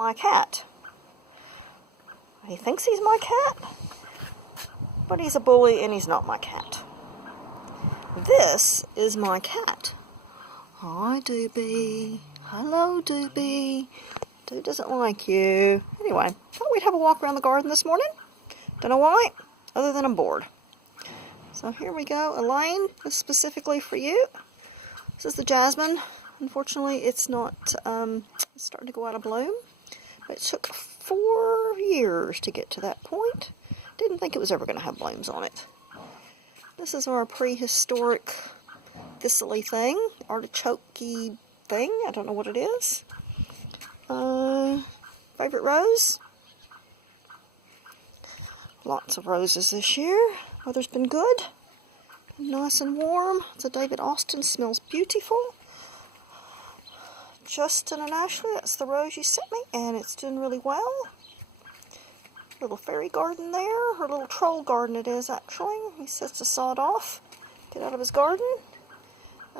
my cat. He thinks he's my cat, but he's a bully and he's not my cat. This is my cat. Hi, Doobie. Hello, Doobie. Dude doesn't like you. Anyway, thought we'd have a walk around the garden this morning. Don't know why, other than I'm bored. So here we go. Elaine, this is specifically for you. This is the jasmine. Unfortunately, it's not it's starting to go out of bloom. But it took 4 years to get to that point. Didn't think it was ever going to have blooms on it. This is our prehistoric thistle-y thing, artichoke-y thing. I don't know what it is. Favorite rose? Lots of roses this year. Weather's been good. Nice and warm. It's a David Austin. Smells beautiful. Justin and Ashley, that's the rose you sent me, and it's doing really well. Little fairy garden there. Her little troll garden it is, actually. He says to saw it off. Get out of his garden.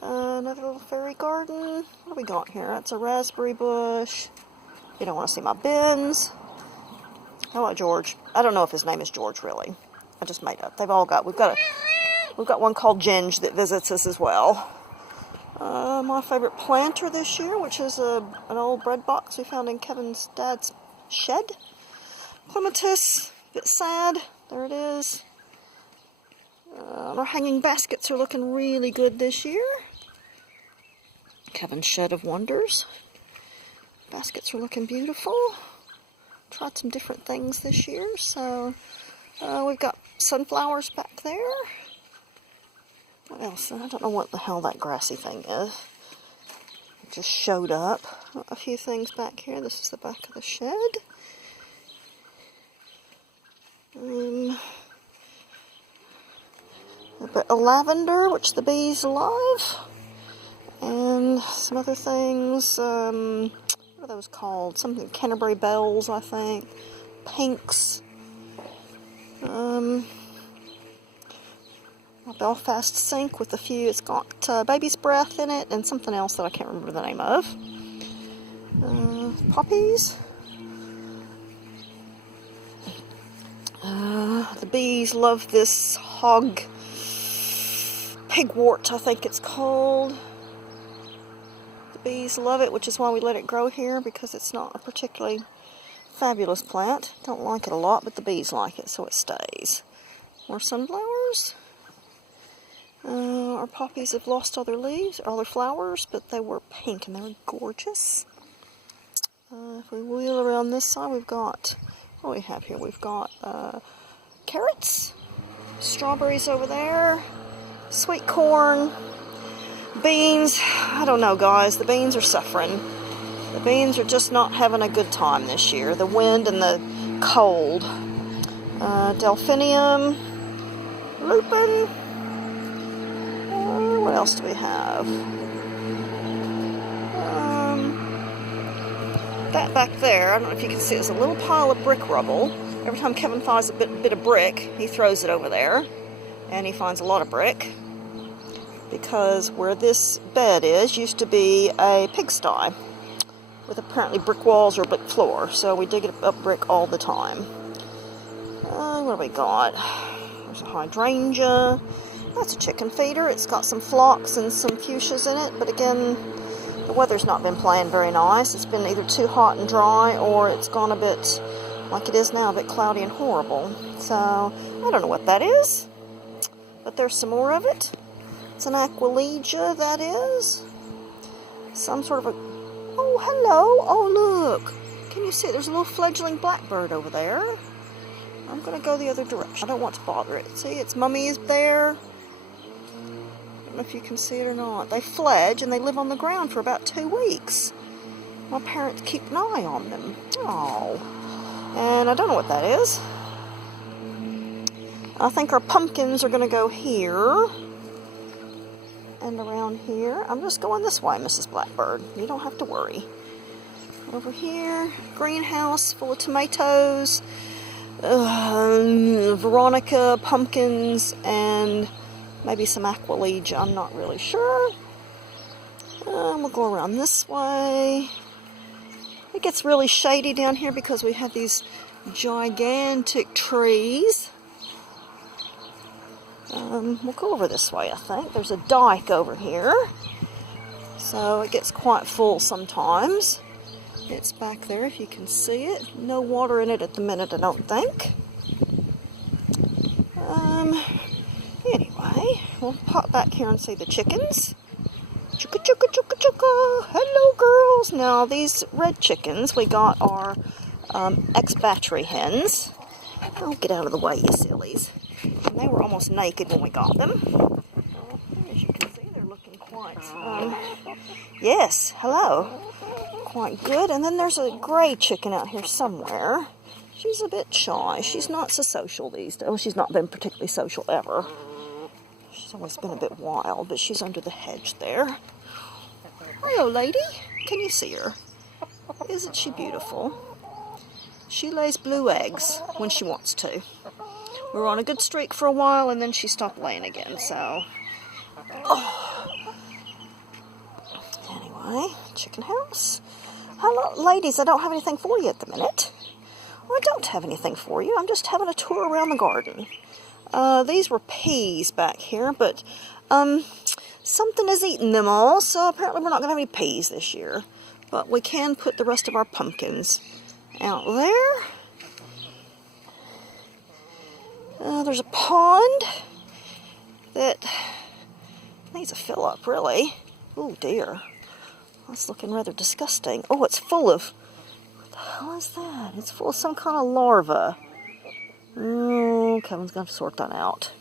Another little fairy garden. What do we got here? That's a raspberry bush. You don't want to see my bins. Hello, George. I don't know if his name is George, really. I just made up. They've all got. We've got one called Ginge that visits us as well. My favorite planter this year, which is an old bread box we found in Kevin's dad's shed. Clematis. A bit sad. There it is. Our hanging baskets are looking really good this year. Kevin's shed of wonders. Baskets are looking beautiful. Tried some different things this year, so we've got sunflowers back there. What else? I don't know what the hell that grassy thing is. It just showed up. A few things back here. This is the back of the shed. A bit of lavender, which the bees love. And some other things. What are those called? Something Canterbury bells, I think. Pinks. A Belfast sink with a few. It's got baby's breath in it and something else that I can't remember the name of. Poppies. The bees love this hog pigwort, I think it's called. The bees love it, which is why we let it grow here, because it's not a particularly fabulous plant. Don't like it a lot, but the bees like it, so it stays. More sunflowers. Our poppies have lost all their leaves, all their flowers, but they were pink and they were gorgeous. If we wheel around this side, we've got, what do we have here? We've got carrots, strawberries over there, sweet corn, beans. I don't know, guys. The beans are suffering. The beans are just not having a good time this year. The wind and the cold. Delphinium, lupin. What else do we have? That back there, I don't know if you can see, it's a little pile of brick rubble. Every time Kevin finds a bit of brick, he throws it over there. And he finds a lot of brick. Because where this bed is used to be a pigsty with apparently brick walls or brick floor. So we dig up brick all the time. What do we got? There's a hydrangea. That's a chicken feeder. It's got some phlox and some fuchsias in it, but again, the weather's not been playing very nice. It's been either too hot and dry, or it's gone a bit, like it is now, a bit cloudy and horrible. So, I don't know what that is, but there's some more of it. It's an Aquilegia, that is. Some sort of a, oh, hello. Oh, look. Can you see? There's a little fledgling blackbird over there. I'm going to go the other direction. I don't want to bother it. See, its mummy is there. I don't know if you can see it or not. They fledge and they live on the ground for about 2 weeks. My parents keep an eye on them. Oh, and I don't know what that is. I think our pumpkins are going to go here and around here. I'm just going this way, Mrs. Blackbird. You don't have to worry. Over here, greenhouse full of tomatoes, Veronica, pumpkins, and maybe some Aquilegia. I'm not really sure. We'll go around this way. It gets really shady down here because we have these gigantic trees. We'll go over this way, I think. There's a dike over here, so it gets quite full sometimes. It's back there if you can see it. No water in it at the minute, I don't think. Anyway, we'll pop back here and see the chickens. Chicka, chicka, chicka, chicka. Hello, girls. Now, these red chickens we got are ex-battery hens. Oh, get out of the way, you sillies. And they were almost naked when we got them. As you can see, they're looking quite, yes, hello. Quite good. And then there's a gray chicken out here somewhere. She's a bit shy. She's not so social these days. Well, she's not been particularly social ever. She's always been a bit wild, but she's under the hedge there. Hello, lady. Can you see her? Isn't she beautiful? She lays blue eggs when she wants to. We were on a good streak for a while, and then she stopped laying again, so... Oh. Anyway, chicken house. Hello, ladies, I don't have anything for you at the minute. Well, I don't have anything for you. I'm just having a tour around the garden. These were peas back here, but something has eaten them all, so apparently we're not going to have any peas this year. But we can put the rest of our pumpkins out there. There's a pond that needs a fill up, really. Oh dear. That's looking rather disgusting. Oh, it's full of... What the hell is that? It's full of some kind of larva. Oh, Kevin's going to sort that out.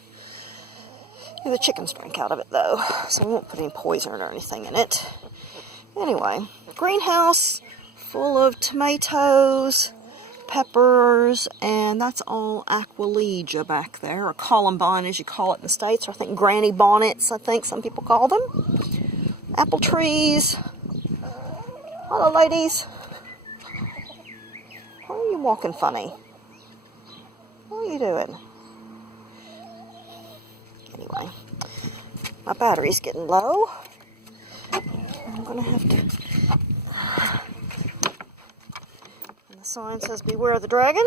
Yeah, the chickens drink out of it, though, so we won't put any poison or anything in it. Anyway, greenhouse full of tomatoes, peppers, and that's all Aquilegia back there, or columbine as you call it in the States, or I think granny bonnets, I think some people call them. Apple trees. Hello, ladies. Why are you walking funny? What are you doing? Anyway, my battery's getting low. I'm gonna have to... And the sign says, beware the dragon.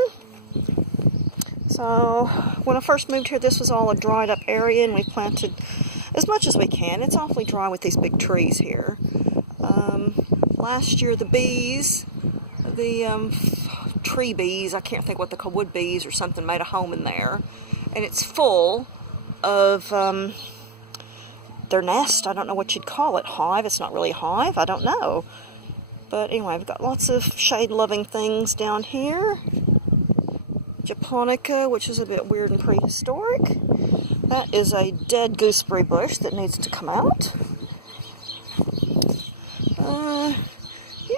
So, when I first moved here, this was all a dried up area, and we planted as much as we can. It's awfully dry with these big trees here. Last year, the bees, tree bees, I can't think what they're called, wood bees or something, made a home in there. And it's full of their nest. I don't know what you'd call it. Hive. It's not really a hive. I don't know. But anyway, we've got lots of shade-loving things down here. Japonica, which is a bit weird and prehistoric. That is a dead gooseberry bush that needs to come out.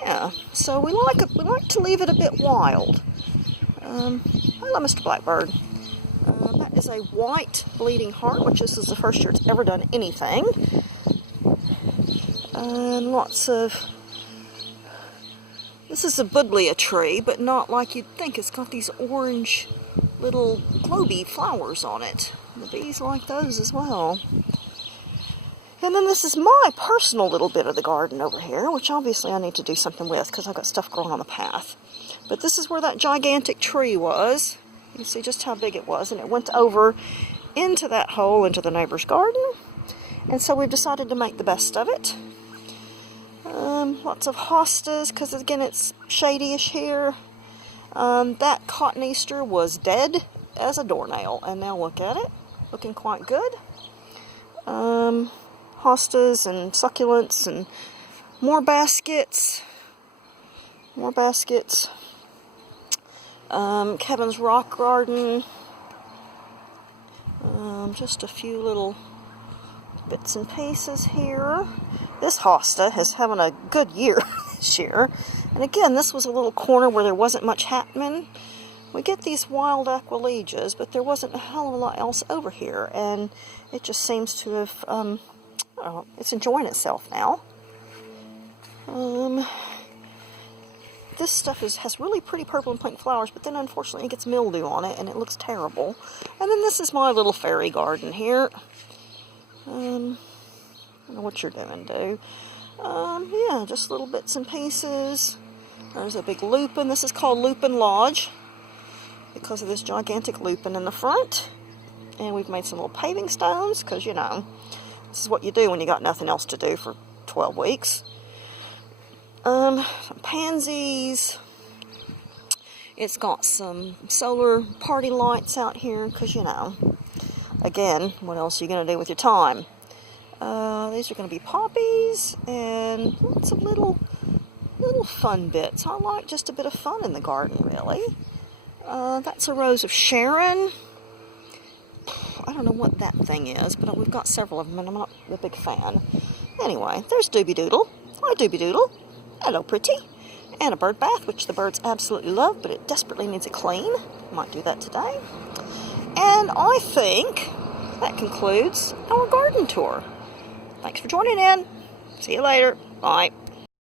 Yeah, so we like to leave it a bit wild. Hello, Mr. Blackbird. That is a white bleeding heart, which this is the first year it's ever done anything. And lots of... This is a buddleia tree, but not like you'd think. It's got these orange little globy flowers on it. The bees like those as well. And then this is my personal little bit of the garden over here, which obviously I need to do something with because I've got stuff growing on the path. But this is where that gigantic tree was. You can see just how big it was, and it went over into that hole into the neighbor's garden. And so we've decided to make the best of it. Lots of hostas, because again it's shady-ish here. That cotton Easter was dead as a doornail, and now look at it, looking quite good. Hostas and succulents and more baskets. More baskets. Kevin's rock garden. Just a few little bits and pieces here. This hosta is having a good year this year. And again, this was a little corner where there wasn't much happening. We get these wild Aquilegias, but there wasn't a hell of a lot else over here. And it just seems to have, it's enjoying itself now. This stuff has really pretty purple and pink flowers, but then unfortunately it gets mildew on it and it looks terrible. And then this is my little fairy garden here. I don't know what you're doing, dude. Yeah, just little bits and pieces. There's a big lupin. This is called Lupin Lodge because of this gigantic lupin in the front. And we've made some little paving stones because, you know, this is what you do when you got nothing else to do for 12 weeks. Some pansies. It's got some solar party lights out here because, you know, again, what else are you going to do with your time? These are going to be poppies and lots of little fun bits. I like just a bit of fun in the garden, really. That's a rose of Sharon. I don't know what that thing is, but we've got several of them, and I'm not a big fan. Anyway, there's Doobie Doodle. Hi, Doobie Doodle. Hello, pretty. And a bird bath, which the birds absolutely love, but it desperately needs a clean. Might do that today. And I think that concludes our garden tour. Thanks for joining in. See you later. Bye.